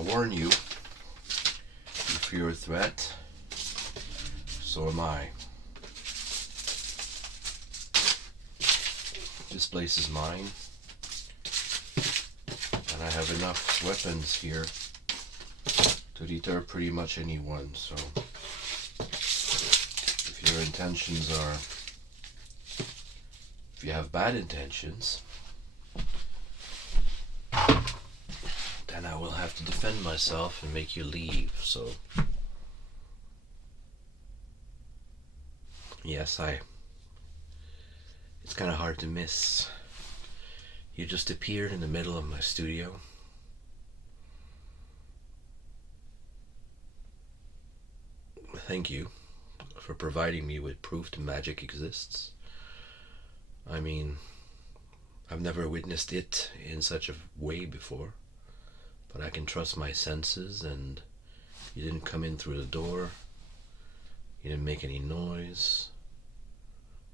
warn you, you fear a threat, so am I. This place is mine, and I have enough weapons here to deter pretty much anyone, so if your intentions are, if you have bad intentions, then I will have to defend myself and make you leave, so yes, it's kind of hard to miss. You just appeared in the middle of my studio. Thank you for providing me with proof that magic exists. I mean, I've never witnessed it in such a way before, but I can trust my senses, and you didn't come in through the door. You didn't make any noise.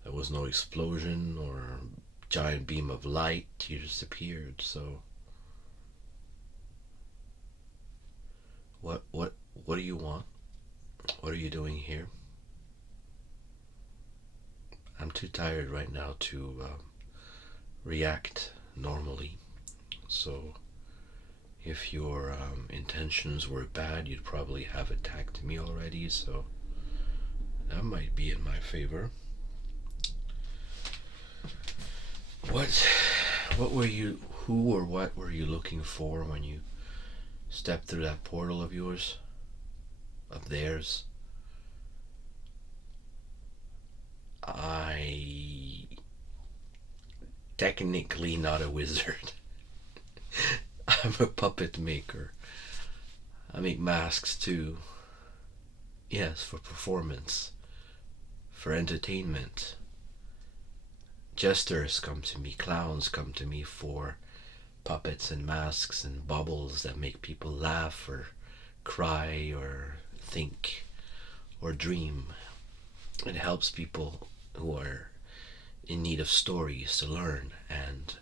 There was no explosion or giant beam of light. You just appeared, so what do you want? What are you doing here? I'm too tired right now to react normally, so if your intentions were bad, you'd probably have attacked me already, so that might be in my favor. What were you, who or what were you looking for when you stepped through that portal of yours? Of theirs? I technically not a wizard. I'm a puppet maker. I make masks too. Yes, for performance, for entertainment. Jesters come to me, clowns come to me for puppets and masks and baubles that make people laugh or cry or think or dream. It helps people who are in need of stories to learn and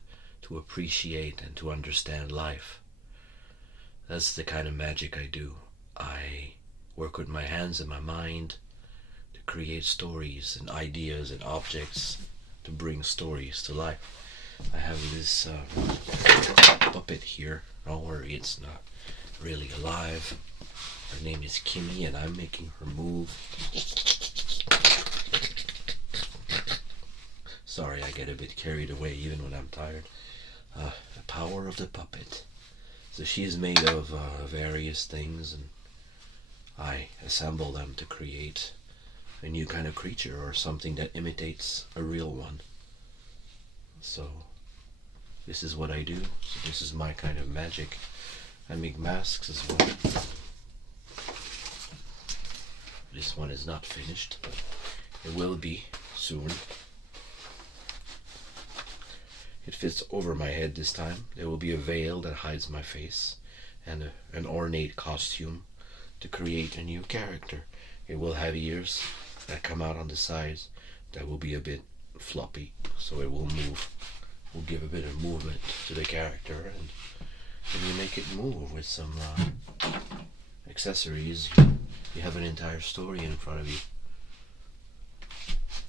to appreciate and to understand life. That's the kind of magic I do. I work with my hands and my mind to create stories and ideas and objects to bring stories to life. I have this puppet here. Don't worry, it's not really alive. Her name is Kimmy, and I'm making her move. Sorry, I get a bit carried away even when I'm tired. The power of the puppet. So she is made of various things, and I assemble them to create a new kind of creature or something that imitates a real one. So this is what I do. So this is my kind of magic. I make masks as well. This one is not finished, but it will be soon. It fits over my head this time. There will be a veil that hides my face and an ornate costume to create a new character. It will have ears that come out on the sides that will be a bit floppy, so it will move. We'll give a bit of movement to the character, and when you make it move with some accessories, you have an entire story in front of you.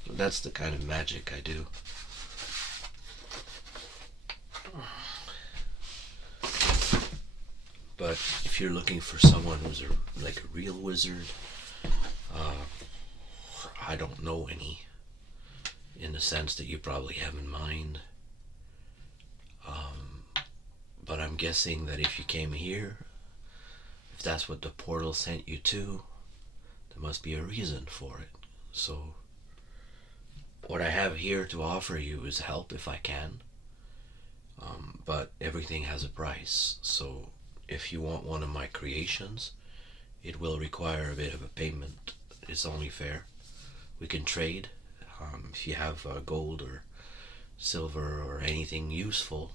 So that's the kind of magic I do. But if you're looking for someone who's like a real wizard, I don't know any, in the sense that you probably have in mind. But I'm guessing that if you came here, if that's what the portal sent you to, there must be a reason for it. So what I have here to offer you is help if I can. But everything has a price, so if you want one of my creations, it will require a bit of a payment. It's only fair. We can trade. If you have gold or silver or anything useful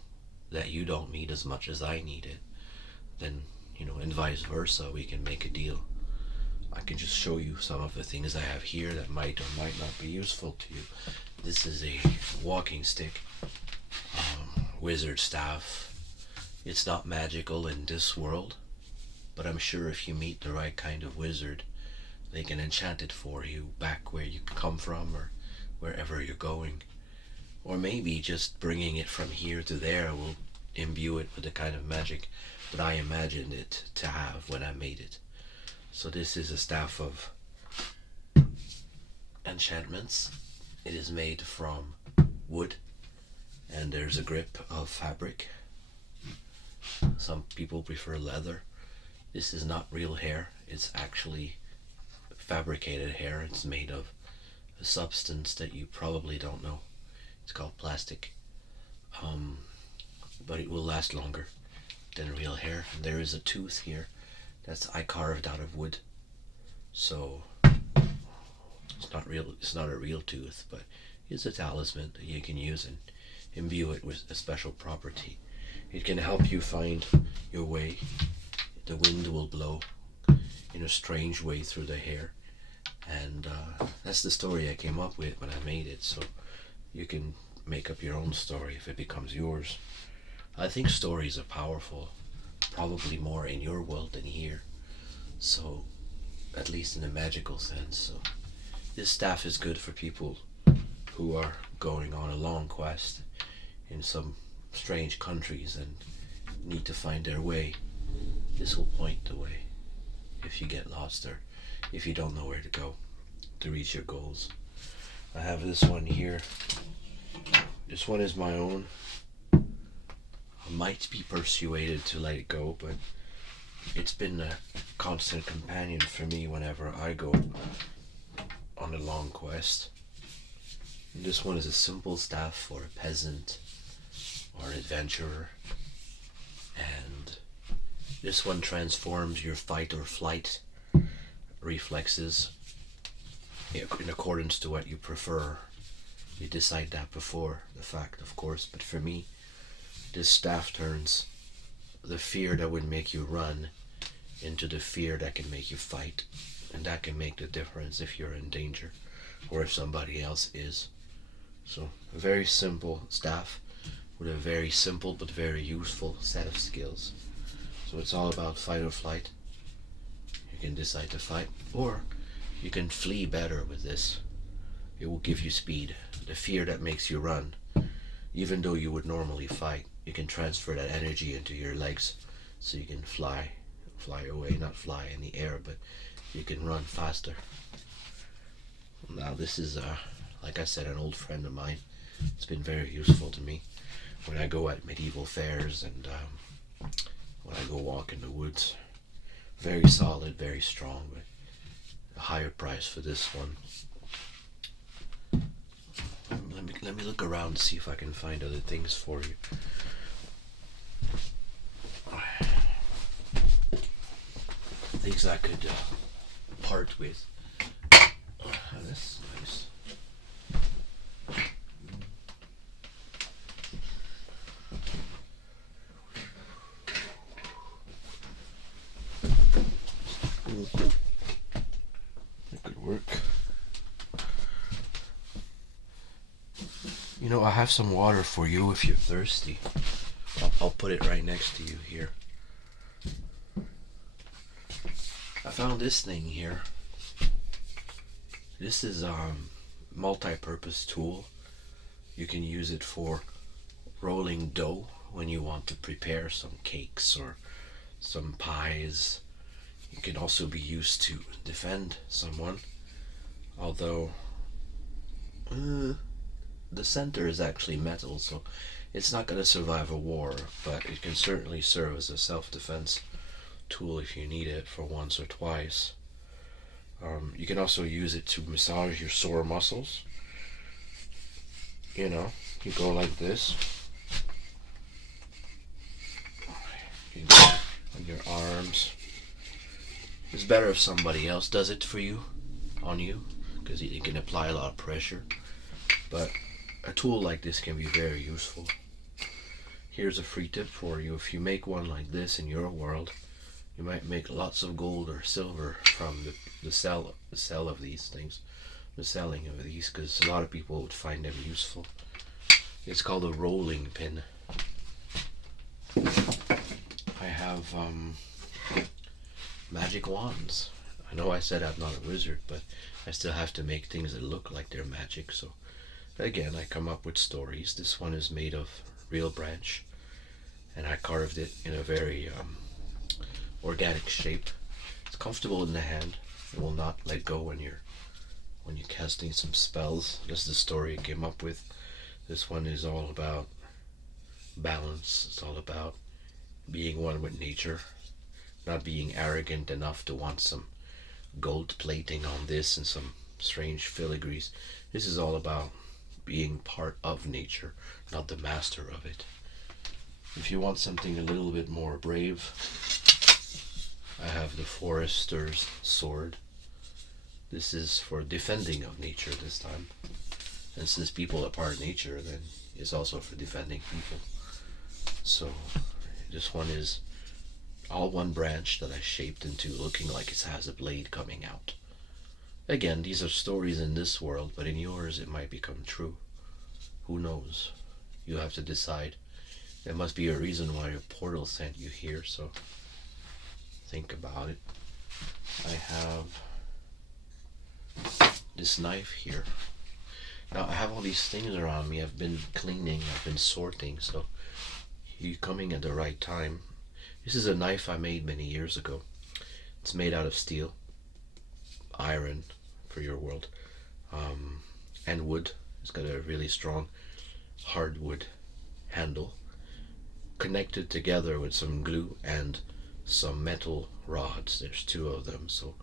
that you don't need as much as I need it, then, and vice versa, we can make a deal. I can just show you some of the things I have here that might or might not be useful to you. This is a walking stick, wizard staff. It's not magical in this world, but I'm sure if you meet the right kind of wizard, they can enchant it for you back where you come from or wherever you're going. Or maybe just bringing it from here to there will imbue it with the kind of magic that I imagined it to have when I made it. So this is a staff of enchantments. It is made from wood, and there's a grip of fabric. Some people prefer leather. This is not real hair, it's actually fabricated hair. It's made of a substance that you probably don't know. It's called plastic. But it will last longer than real hair. And there is a tooth here that's I carved out of wood. So it's not real. It's not a real tooth, but it's a talisman that you can use and imbue it with a special property. It can help you find your way. The wind will blow in a strange way through the hair, and that's the story I came up with when I made it. So you can make up your own story if it becomes yours. I think stories are powerful, probably more in your world than here. So, at least in a magical sense. So, this staff is good for people who are going on a long quest in some strange countries and need to find their way. This will point the way if you get lost or if you don't know where to go to reach your goals. I have this one here. This one is my own. I might be persuaded to let it go, but it's been a constant companion for me whenever I go on a long quest. And this one is a simple staff for a peasant or an adventurer, and this one transforms your fight or flight reflexes in accordance to what you prefer. You decide that before the fact, of course, but for me, this staff turns the fear that would make you run into the fear that can make you fight, and that can make the difference if you're in danger or if somebody else is. So a very simple staff with a very simple but very useful set of skills. So it's all about fight or flight. You can decide to fight, or you can flee better with this. It will give you speed. The fear that makes you run, even though you would normally fight, you can transfer that energy into your legs so you can fly away, not fly in the air, but you can run faster. Now this is, like I said, an old friend of mine. It's been very useful to me when I go at medieval fairs and when I go walk in the woods. Very solid, very strong, but a higher price for this one. Let me look around to see if I can find other things for you. Things I could part with. That's nice. That could work. You know, I have some water for you if you're thirsty. I'll put it right next to you here. I found this thing here. This is a multi-purpose tool. You can use it for rolling dough when you want to prepare some cakes or some pies. It can also be used to defend someone, although the center is actually metal, so it's not going to survive a war, but it can certainly serve as a self-defense tool if you need it for once or twice. You can also use it to massage your sore muscles. You know, you go like this. You go on your arms. It's better if somebody else does it for you, on you, because it can apply a lot of pressure. But a tool like this can be very useful. Here's a free tip for you. If you make one like this in your world, you might make lots of gold or silver from the sell of these things, the selling of these, because a lot of people would find them useful. It's called a rolling pin. I have magic wands. I know I said I'm not a wizard, but I still have to make things that look like they're magic. So again, I come up with stories. This one is made of real branch, and I carved it in a very organic shape. It's comfortable in the hand. It will not let go when you're casting some spells. This is the story I came up with. This one is all about balance. It's all about being one with nature, not being arrogant enough to want some gold plating on this and some strange filigrees. This is all about being part of nature, not the master of it. If you want something a little bit more brave, I have the forester's sword. This is for defending of nature this time. And since people are part of nature, then it's also for defending people. So this one is all one branch that I shaped into looking like it has a blade coming out. Again, these are stories in this world, but in yours it might become true. Who knows? You have to decide. There must be a reason why a portal sent you here, so think about it. I have this knife here. Now I have all these things around me. I've been cleaning, I've been sorting, so you're coming at the right time. This is a knife I made many years ago. It's made out of steel, iron for your world, and wood. It's got a really strong hardwood handle connected together with some glue and some metal rods. There's two of them, so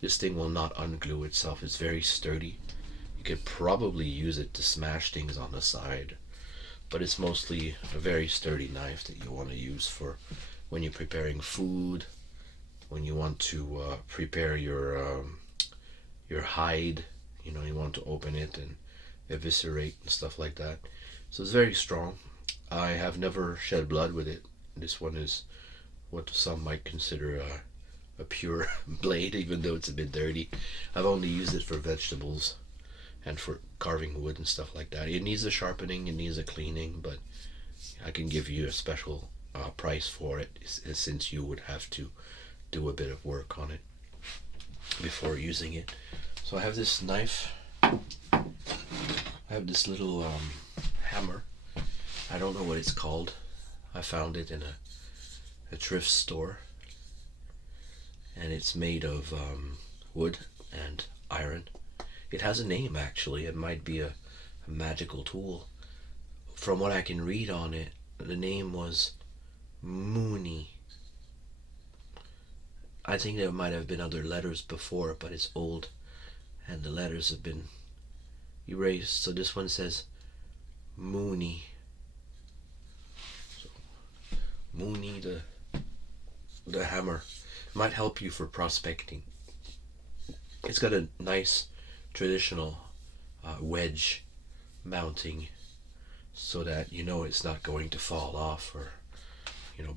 this thing will not unglue itself. It's very sturdy. You could probably use it to smash things on the side, but it's mostly a very sturdy knife that you want to use for when you're preparing food, when you want to prepare your hide. You know, you want to open it and eviscerate and stuff like that. So it's very strong. I have never shed blood with it. This one is what some might consider a pure blade, even though it's a bit dirty. I've only used it for vegetables and for carving wood and stuff like that. It needs a sharpening, it needs a cleaning, but I can give you a special price for it, since you would have to do a bit of work on it before using it. So I have this knife. I have this little hammer. I don't know what it's called. I found it in a thrift store, and it's made of wood and iron. It has a name, actually. It might be a magical tool. From what I can read on it, the name was Mooney. I think there might have been other letters before, but it's old and the letters have been erased. So this one says Mooney. So Mooney, the hammer, might help you for prospecting. It's got a nice traditional wedge mounting, so that you know it's not going to fall off or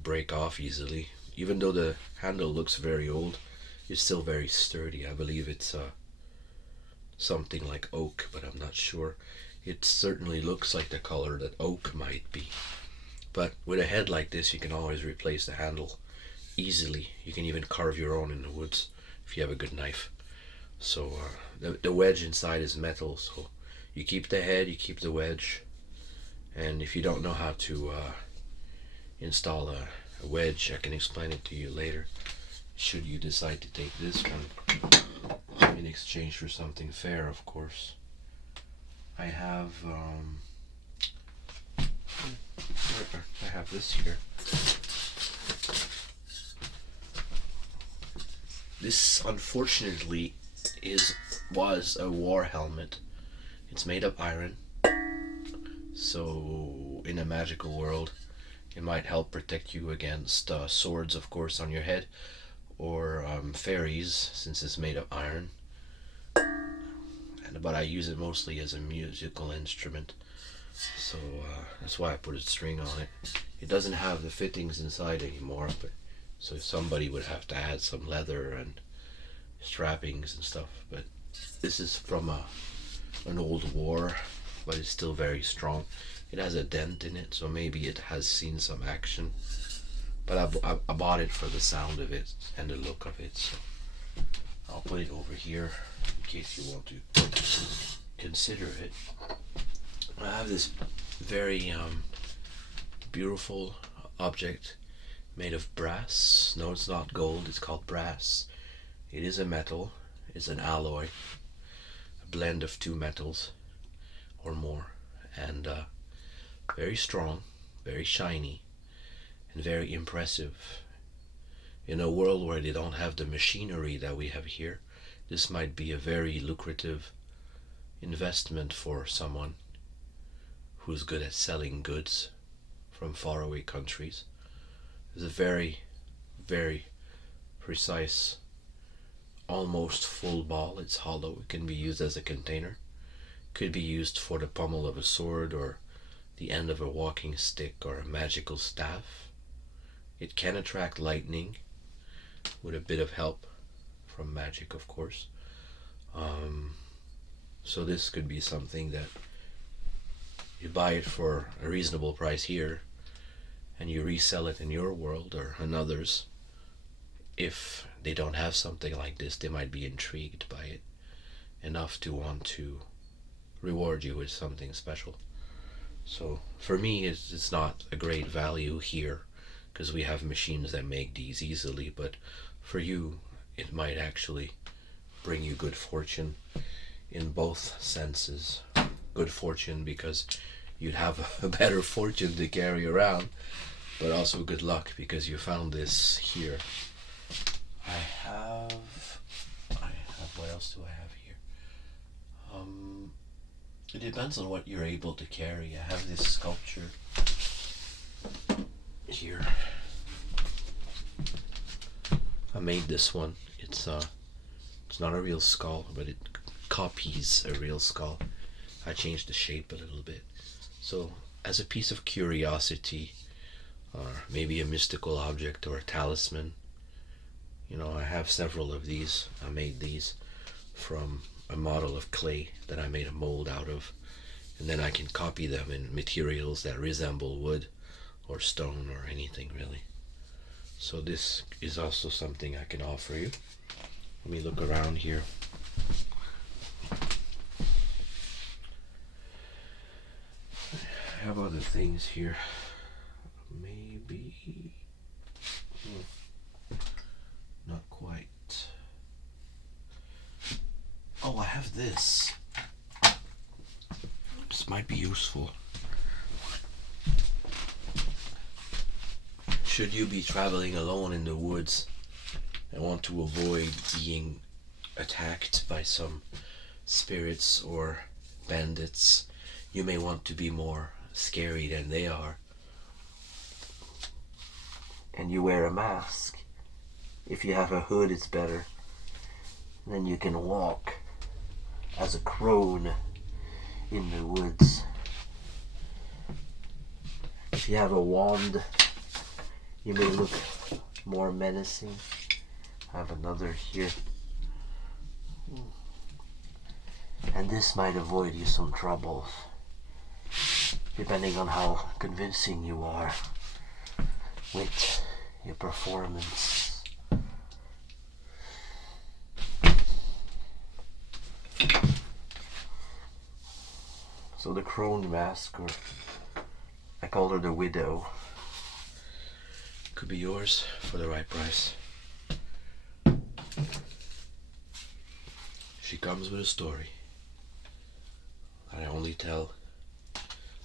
break off easily. Even though the handle looks very old, it's still very sturdy. I believe it's something like oak, but I'm not sure. It certainly looks like the color that oak might be. But with a head like this, you can always replace the handle easily. You can even carve your own in the woods if you have a good knife. So the wedge inside is metal, so you keep the head, you keep the wedge. And if you don't know how to install a wedge, I can explain it to you later, should you decide to take this one in exchange for something fair, of course. I have this here. This, unfortunately, was a war helmet. It's made of iron, so in a magical world it might help protect you against swords, of course, on your head, or fairies, since it's made of iron. But I use it mostly as a musical instrument, so that's why I put a string on it. It doesn't have the fittings inside anymore, but so somebody would have to add some leather and strappings and stuff. But this is from an old war, but it's still very strong. It has a dent in it, so maybe it has seen some action, but I bought it for the sound of it and the look of it, so I'll put it over here in case you want to consider it. I have this very beautiful object made of brass. No, it's not gold, it's called brass. It is a metal, it's an alloy, a blend of two metals or more, and very strong, very shiny, and very impressive. In a world where they don't have the machinery that we have here, this might be a very lucrative investment for someone who's good at selling goods from faraway countries. It's a very, very precise, almost full ball. It's hollow. It can be used as a container. Could be used for the pommel of a sword or the end of a walking stick or a magical staff. It can attract lightning with a bit of help from magic, of course. So this could be something that you buy it for a reasonable price here and you resell it in your world or in others. If they don't have something like this, they might be intrigued by it enough to want to reward you with something special. So for me, it's not a great value here because we have machines that make these easily, but for you it might actually bring you good fortune in both senses. Good fortune because you'd have a better fortune to carry around, but also good luck because you found this here. I have what else do I have here? It depends on what you're able to carry. I have this sculpture here. I made this one. It's not a real skull, but it copies a real skull. I changed the shape a little bit. So as a piece of curiosity, or maybe a mystical object or a talisman, you know, I have several of these. I made these from a model of clay that I made a mold out of, and then I can copy them in materials that resemble wood or stone or anything really. So this is also something I can offer you. Let me look around here. I have other things here. Maybe not quite. Oh, I have this. This might be useful. Should you be traveling alone in the woods and want to avoid being attacked by some spirits or bandits, you may want to be more scary than they are, and you wear a mask. If you have a hood, it's better. Then you can walk as a crone in the woods. If you have a wand, you may look more menacing. I have another here. And this might avoid you some troubles, depending on how convincing you are with your performance. So the crone mask, or I call her the widow, could be yours for the right price. She comes with a story that I only tell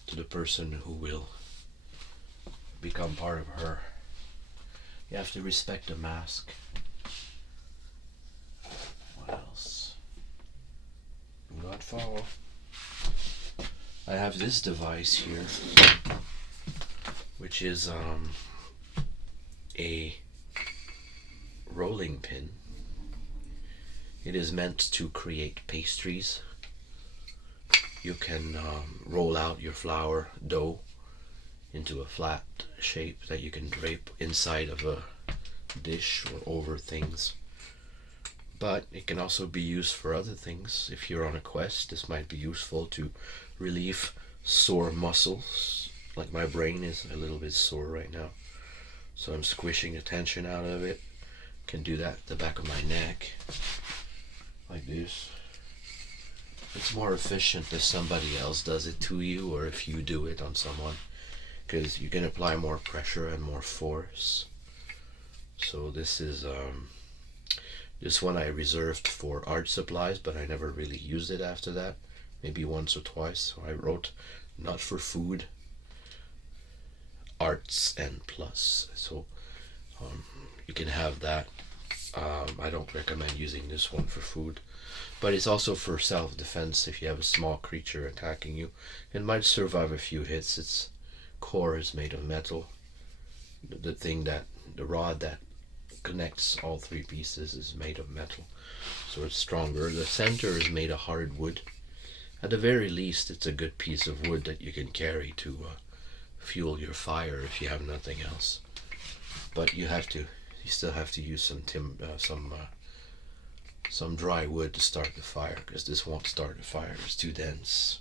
to the person who will become part of her. You have to respect the mask. What else? Do not follow. I have this device here, which is a rolling pin. It is meant to create pastries. You can roll out your flour dough into a flat shape that you can drape inside of a dish or over things. But it can also be used for other things. If you're on a quest, this might be useful to relieve sore muscles. Like my brain is a little bit sore right now. So I'm squishing the tension out of it. Can do that at the back of my neck, like this. It's more efficient if somebody else does it to you, or if you do it on someone, because you can apply more pressure and more force. So this is this one I reserved for art supplies, but I never really used it after that. Maybe once or twice. So I wrote not for food, arts and plus. So you can have that. I don't recommend using this one for food, but it's also for self-defense. If you have a small creature attacking you, it might survive a few hits. Its core is made of metal. The rod that connects all three pieces is made of metal, so it's stronger. The center is made of hard wood. At the very least, it's a good piece of wood that you can carry to fuel your fire if you have nothing else. But you still have to use some dry wood to start the fire, because this won't start the fire. It's too dense.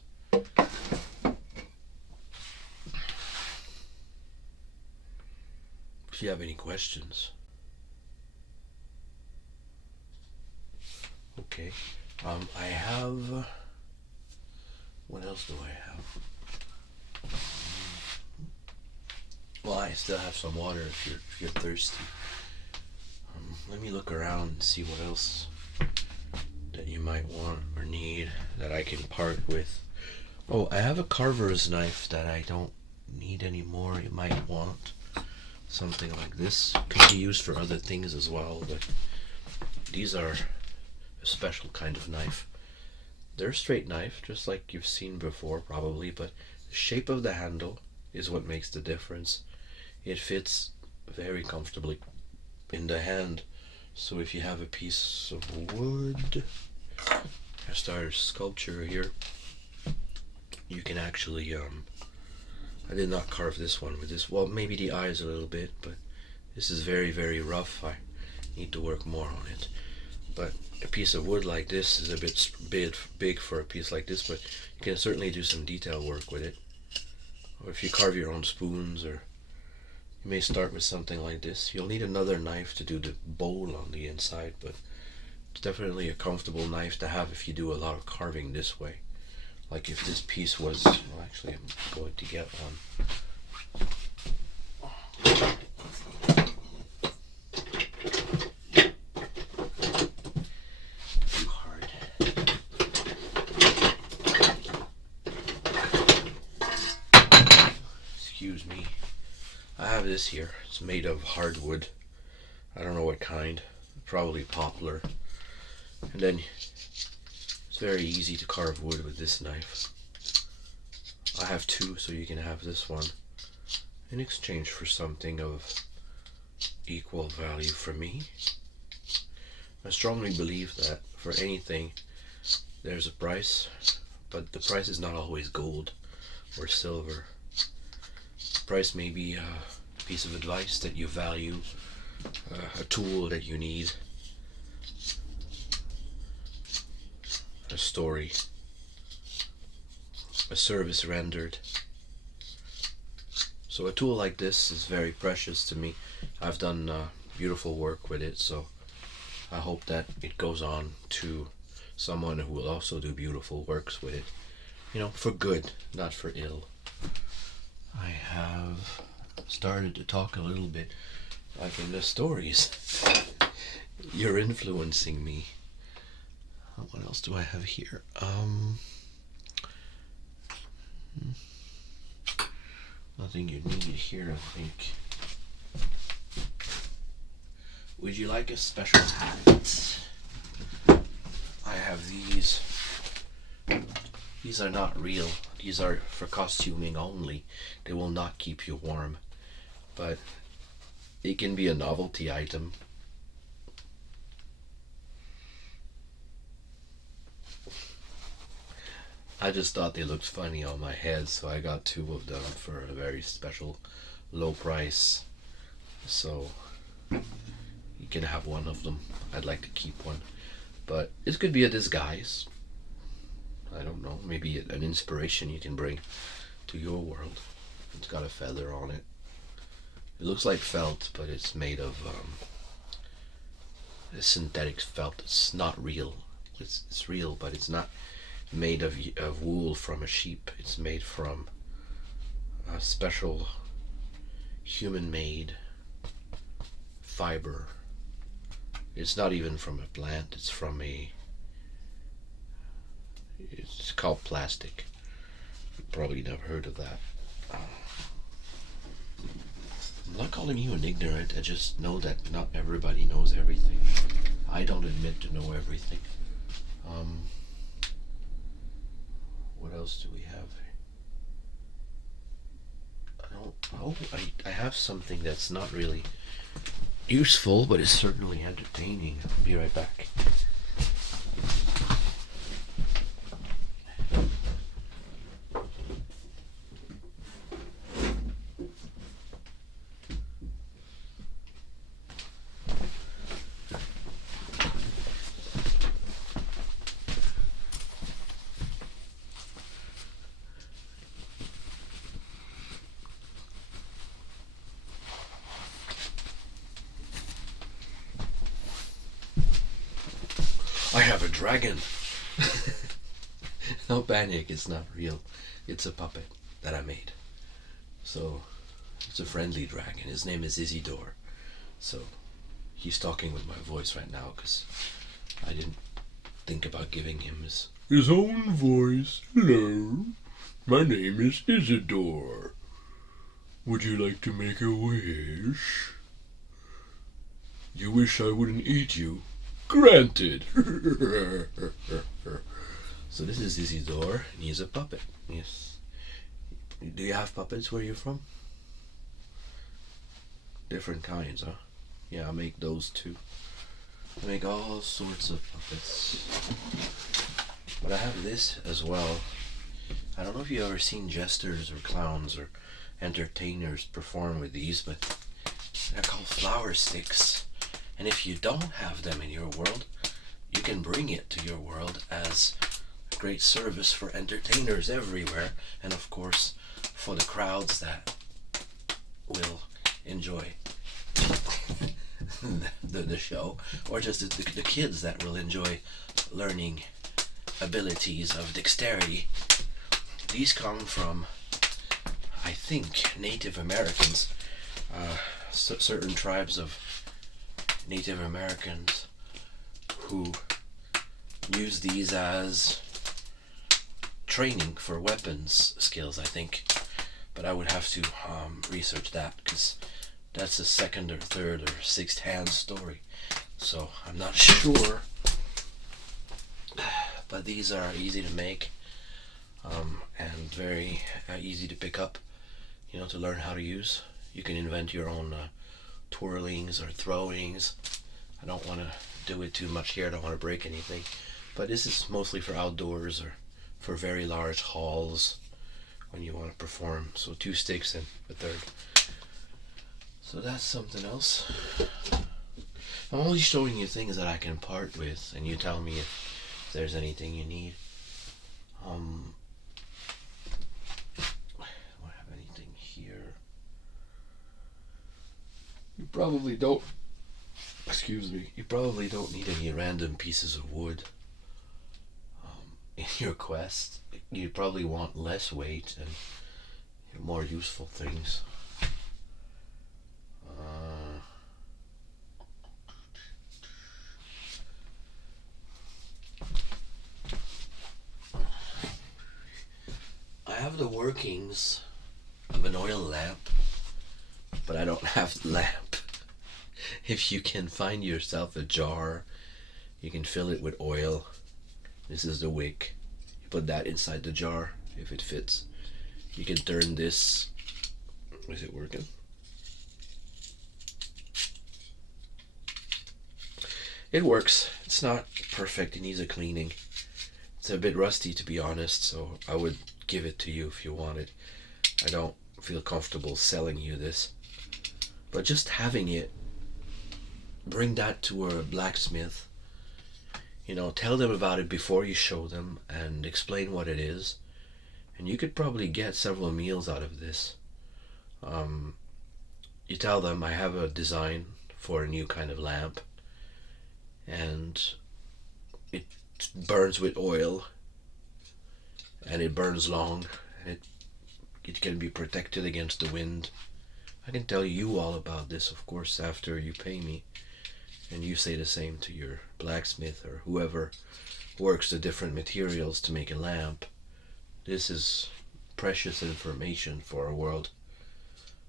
If you have any questions. Okay. I have. What else do I have? Well, I still have some water if you're thirsty. Let me look around and see what else that you might want or need that I can part with. Oh, I have a carver's knife that I don't need anymore. You might want something like this. Could be used for other things as well, but these are a special kind of knife. They're a straight knife, just like you've seen before probably, but the shape of the handle is what makes the difference. It fits very comfortably in the hand. So if you have a piece of wood, I started a sculpture here, you can actually I did not carve this one with this. Well, maybe the eyes a little bit, but this is very, very rough. I need to work more on it. But a piece of wood like this is a bit big for a piece like this, but you can certainly do some detail work with it. Or if you carve your own spoons, or you may start with something like this. You'll need another knife to do the bowl on the inside, but it's definitely a comfortable knife to have if you do a lot of carving this way. Like if this piece was, well, actually I'm going to get one. Too hard. Excuse me. I have this here. It's made of hardwood. I don't know what kind. Probably poplar. And then it's very easy to carve wood with this knife. I have two, so you can have this one in exchange for something of equal value for me. I strongly believe that for anything there's a price, but the price is not always gold or silver. The price may be a piece of advice that you value, a tool that you need, a story, a service rendered. So a tool like this is very precious to me. I've done beautiful work with it, so I hope that it goes on to someone who will also do beautiful works with it. You know, for good, not for ill. I have started to talk a little bit like in the stories. You're influencing me. What else do I have here? Nothing you need here, I think. Would you like a special hat? I have these. These are not real. These are for costuming only. They will not keep you warm. But it can be a novelty item. I just thought they looked funny on my head, so I got two of them for a very special low price. So you can have one of them. I'd like to keep one. But this could be a disguise. I don't know, maybe an inspiration you can bring to your world. It's got a feather on it. It looks like felt, but it's made of synthetic felt. It's not real. It's real, but it's not made of wool from a sheep. It's made from a special human-made fiber. It's not even from a plant. It's from a. It's called plastic. You probably never heard of that. I'm not calling you an ignorant. I just know that not everybody knows everything. I don't admit to know everything. What else do we have? I have something that's not really useful, but it's certainly entertaining. I'll be right back. I have a dragon. No panic, it's not real. It's a puppet that I made. So, it's a friendly dragon. His name is Isidore. So, he's talking with my voice right now because I didn't think about giving him his own voice. Hello, my name is Isidore. Would you like to make a wish? You wish I wouldn't eat you? Granted. So this is Isidore, and he's a puppet. Yes. Do you have puppets where you're from? Different kinds, huh? Yeah, I make those too. I make all sorts of puppets. But I have this as well. I don't know if you've ever seen jesters or clowns or entertainers perform with these, but they're called flower sticks. And if you don't have them in your world, you can bring it to your world as a great service for entertainers everywhere, and of course for the crowds that will enjoy the show, or just the kids that will enjoy learning abilities of dexterity. These come from, I think, Native Americans, certain tribes of Native Americans who use these as training for weapons skills, I think. But I would have to research that because that's a second or third or sixth hand story. So I'm not sure. But these are easy to make and very easy to pick up, to learn how to use. You can invent your own twirlings or throwings. I don't want to do it too much here. I don't want to break anything. But this is mostly for outdoors or for very large halls when you want to perform. So 2 sticks and a third. So that's something else. I'm only showing you things that I can part with, and you tell me if there's anything you need. Do I have anything here? You probably don't need any random pieces of wood in your quest. You probably want less weight and more useful things. I have the workings of an oil lamp, but I don't have the lamp. If you can find yourself a jar, you can fill it with oil. This is the wick. You put that inside the jar if it fits. You can turn this. Is it working? It works. It's not perfect. It needs a cleaning. It's a bit rusty, to be honest, so I would give it to you if you want it. I don't feel comfortable selling you this. But just having it, bring that to a blacksmith. Tell them about it before you show them and explain what it is. And you could probably get several meals out of this. you tell them I have a design for a new kind of lamp, and it burns with oil, and it burns long, and it can be protected against the wind. I can tell you all about this, of course, after you pay me, and you say the same to your blacksmith or whoever works the different materials to make a lamp. This is precious information for a world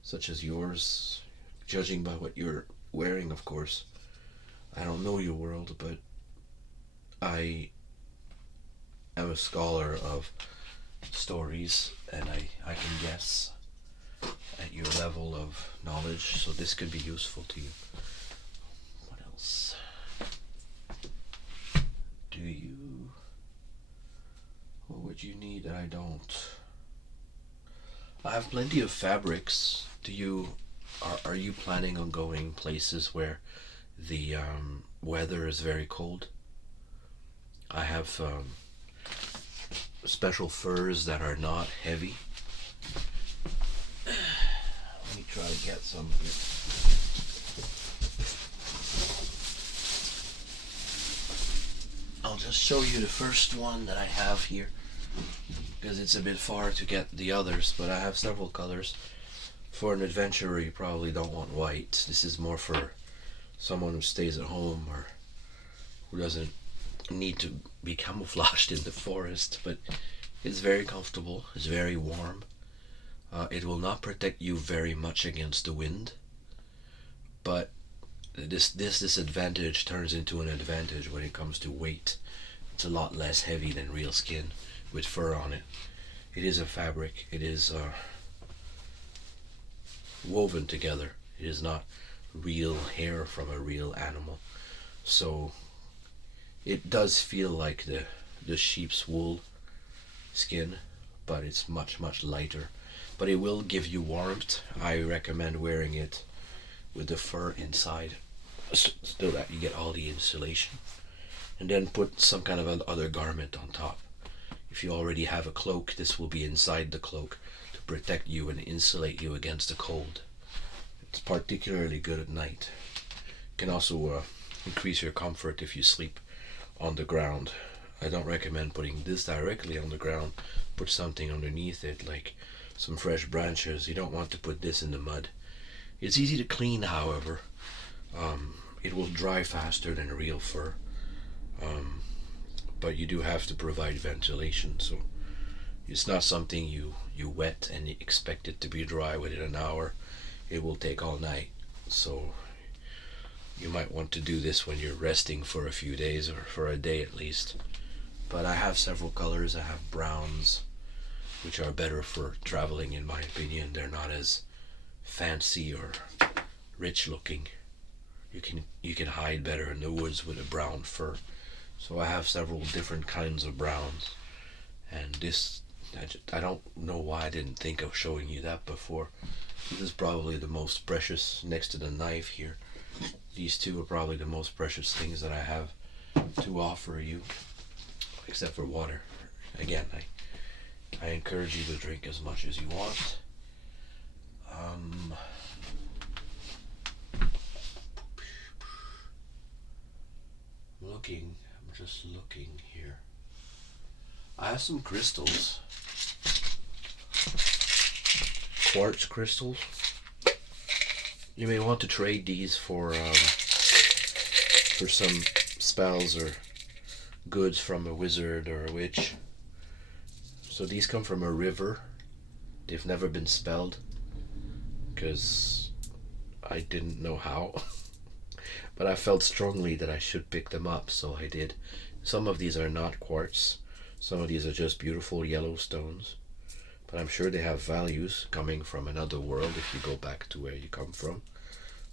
such as yours, judging by what you're wearing, of course. I don't know your world, but I am a scholar of stories, and I can guess at your level of knowledge, so this could be useful to you. What else do you, what would you need that I don't? I have plenty of fabrics. Are you planning on going places where the weather is very cold? I have special furs that are not heavy. Let me try to get some here. I'll just show you the first one that I have here, because it's a bit far to get the others, but I have several colors. For an adventurer, you probably don't want white. This is more for someone who stays at home or who doesn't need to be camouflaged in the forest, but it's very comfortable, it's very warm. It will not protect you very much against the wind, but this disadvantage turns into an advantage when it comes to weight. It's a lot less heavy than real skin with fur on it. It is a fabric. It is woven together. It is not real hair from a real animal. So it does feel like the sheep's wool skin, but it's much, much lighter. But it will give you warmth. I recommend wearing it with the fur inside, so that you get all the insulation. And then put some kind of other garment on top. If you already have a cloak, this will be inside the cloak to protect you and insulate you against the cold. It's particularly good at night. It can also increase your comfort if you sleep on the ground. I don't recommend putting this directly on the ground. Put something underneath it, like some fresh branches. You don't want to put this in the mud. It's easy to clean, however. It will dry faster than real fur. But you do have to provide ventilation, so it's not something you wet and expect it to be dry within an hour. It will take all night, so you might want to do this when you're resting for a few days, or for a day at least. But I have several colors. I have browns, which are better for traveling in my opinion. They're not as fancy or rich looking. You can hide better in the woods with a brown fur. So I have several different kinds of browns, and this, I don't know why I didn't think of showing you that before. This is probably the most precious, next to the knife here. These two are probably the most precious things that I have to offer you, except for water. Again, I encourage you to drink as much as you want. I'm just looking here. I have some crystals. Quartz crystals. You may want to trade these for some spells or goods from a wizard or a witch. So these come from a river. They've never been spelled, because I didn't know how. But I felt strongly that I should pick them up, so I did. Some of these are not quartz. Some of these are just beautiful yellow stones. But I'm sure they have values coming from another world if you go back to where you come from.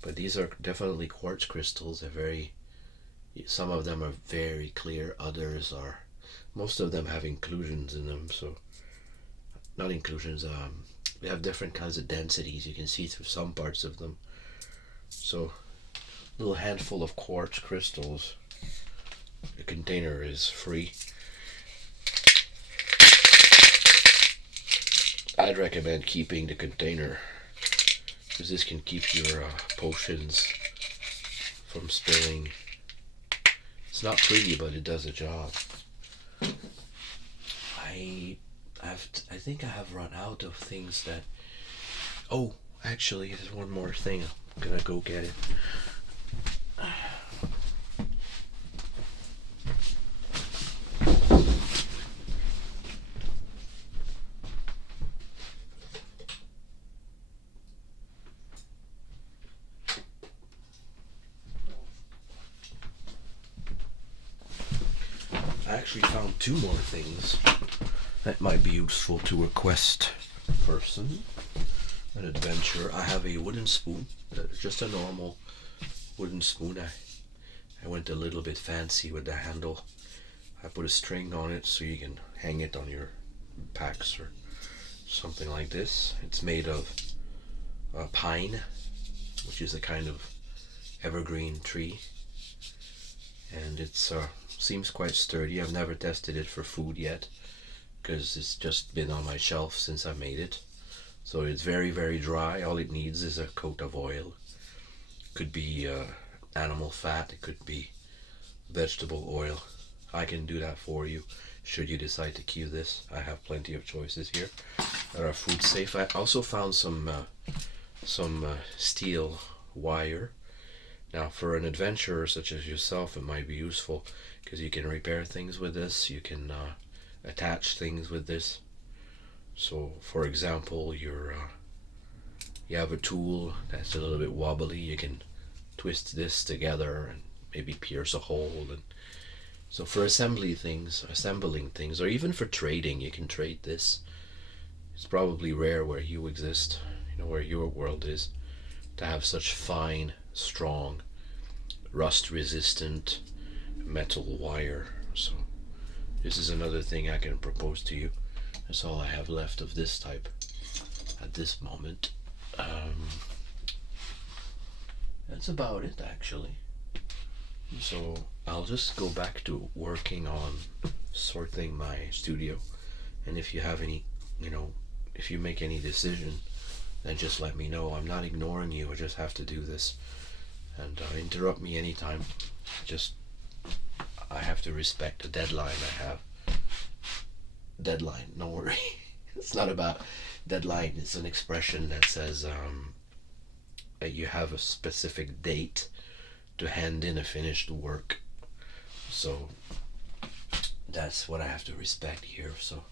But these are definitely quartz crystals. Some of them are very clear, others are, most of them have inclusions in them, so, not inclusions, they have different kinds of densities. You can see through some parts of them. So, a little handful of quartz crystals. The container is free. I'd recommend keeping the container. This can keep your potions from spilling. It's not pretty, but it does a job. I think I have run out of things that. Oh, actually, there's one more thing. I'm gonna go get it. I actually found two more things that might be useful to a quest person, an adventure. I have a wooden spoon, just a normal wooden spoon. I went a little bit fancy with the handle. I put a string on it so you can hang it on your packs or something like this. It's made of pine, which is a kind of evergreen tree, and it's seems quite sturdy. I've never tested it for food yet because it's just been on my shelf since I made it. So it's very, very dry. All it needs is a coat of oil. Could be animal fat, it could be vegetable oil. I can do that for you should you decide to queue this. I have plenty of choices here that are food safe. I also found some steel wire. Now, for an adventurer such as yourself, it might be useful because you can repair things with this. You can attach things with this. So, for example, you have a tool that's a little bit wobbly. You can twist this together and maybe pierce a hole. And so, for assembling things, or even for trading, you can trade this. It's probably rare where you exist, where your world is, to have such fine, strong, rust-resistant metal wire. So this is another thing I can propose to you. That's all I have left of this type at this moment. That's about it, actually. So I'll just go back to working on sorting my studio, and if you have any, if you make any decision, then just let me know. I'm not ignoring you. I just have to do this, and interrupt me anytime. I have to respect the deadline I have. Deadline, don't worry. It's not about deadline. It's an expression that says that you have a specific date to hand in a finished work. So that's what I have to respect here. So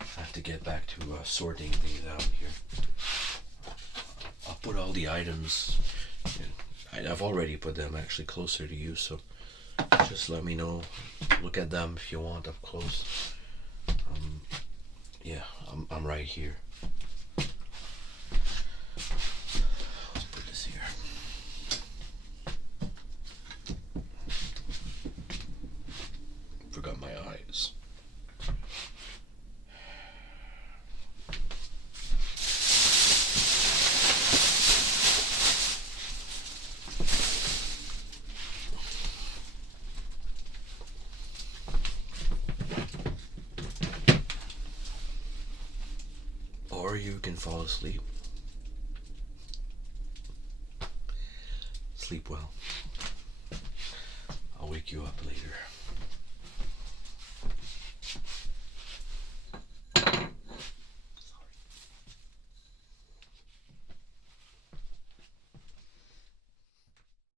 I have to get back to sorting things out here. I'll put all the items. I've already put them actually closer to you, so just let me know. Look at them if you want up close. Yeah, I'm right here. Let's put this here. Forgot my eyes. Or you can fall asleep. Sleep well. I'll wake you up later.